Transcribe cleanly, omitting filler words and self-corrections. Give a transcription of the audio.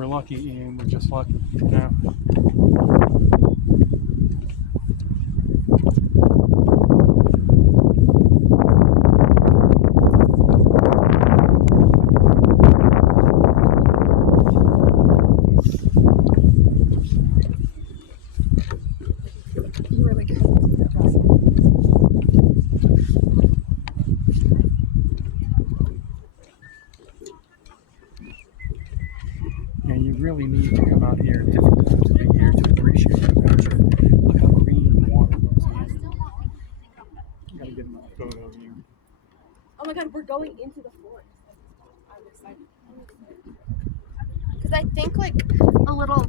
We're lucky, Ian. We're just lucky. Yeah. You really good. Yeah, you really need to come out here at different times of the year to appreciate the nature. Look how green the water looks, Ian. You gotta get another photo here. Oh my god, we're going into the forest. I'm excited. Because I think like a little